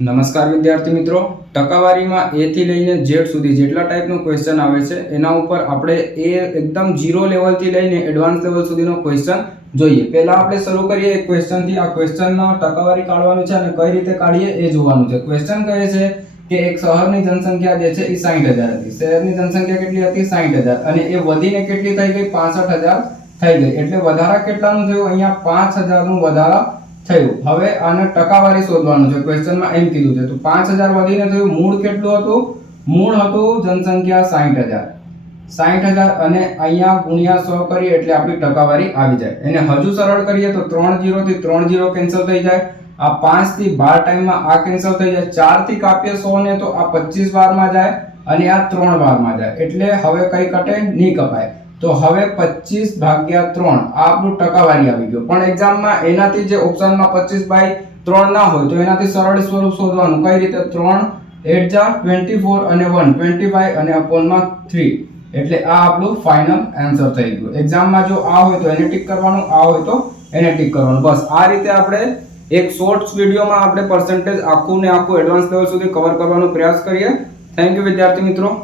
નમસ્કાર વિદ્યાર્થી મિત્રો, ટકાવારીમાં એ થી લઈને ઝેડ સુધી જેટલા ટાઈપનો ક્વેશ્ચન આવે છે એના ઉપર આપણે એ એકદમ ઝીરો લેવલથી લઈને એડવાન્સ લેવલ સુધીનો ક્વેશ્ચન જોઈએ. પહેલા આપણે શરૂ કરીએ એક ક્વેશ્ચનથી. આ ક્વેશ્ચનનો ટકાવારી કાઢવાની છે અને કઈ રીતે કાઢીએ એ જોવાનું છે. ક્વેશ્ચન કહે છે કે એક શહેરની જનસંખ્યા જે છે એ 60,000 હતી. શહેરની જનસંખ્યા કેટલી હતી? 60,000. અને એ વધીને કેટલી થઈ ગઈ? 65,000 થઈ ગઈ. એટલે વધારા કેટલાનું થયું? અહીંયા 5,000 નું વધારા થયું. હવે આને ટકાવારી શોધવાનું છે. ક્વેશ્ચનમાં એમ કીધું છે. તો 5,000 વધીને થયું. મૂળ કેટલું હતું? મૂળ હતું જનસંખ્યા 60,000. 60,000 અને અહીંયા ગુણ્યા 100 કરીએ એટલે આપણી ટકાવારી આવી જાય. એને હજુ સરળ કરીએ તો 3 0 થી 3 0 કેન્સલ થઈ જાય. આ 5 થી 12 ટાઈમમાં આ કેન્સલ થઈ જાય. 4 થી કાપીએ 100 ને તો આ 25 વારમાં જાય અને આ 3 વારમાં જાય. એટલે હવે કઈ કટે? નહીં કપાય. તો હવે 25 ભાગ્યા 3 આ આપણું ટકાવારી આવી ગયો. પણ એક્ઝામમાં એનાથી જે ઓપ્શનમાં 25/3 ના હોય તો એનાથી સરળ સ્વરૂપ શોધવાનું. કઈ રીતે? 3 8 જા 24 અને 1 25 અને અપોનમાં 3. એટલે આ આપણું ફાઇનલ આન્સર થઈ ગયું. એક્ઝામમાં જો આ હોય તો એને ટિક કરવાનું, આ હોય તો એને ટિક કરવાનું. બસ આ રીતે આપણે એક શોર્ટ્સ વિડિયોમાં આપણે પર્સન્ટેજ આખું ને આખું એડવાન્સ લેવલ સુધી કવર કરવાનો પ્રયાસ કરીએ. થેન્ક યુ વિદ્યાર્થી મિત્રો.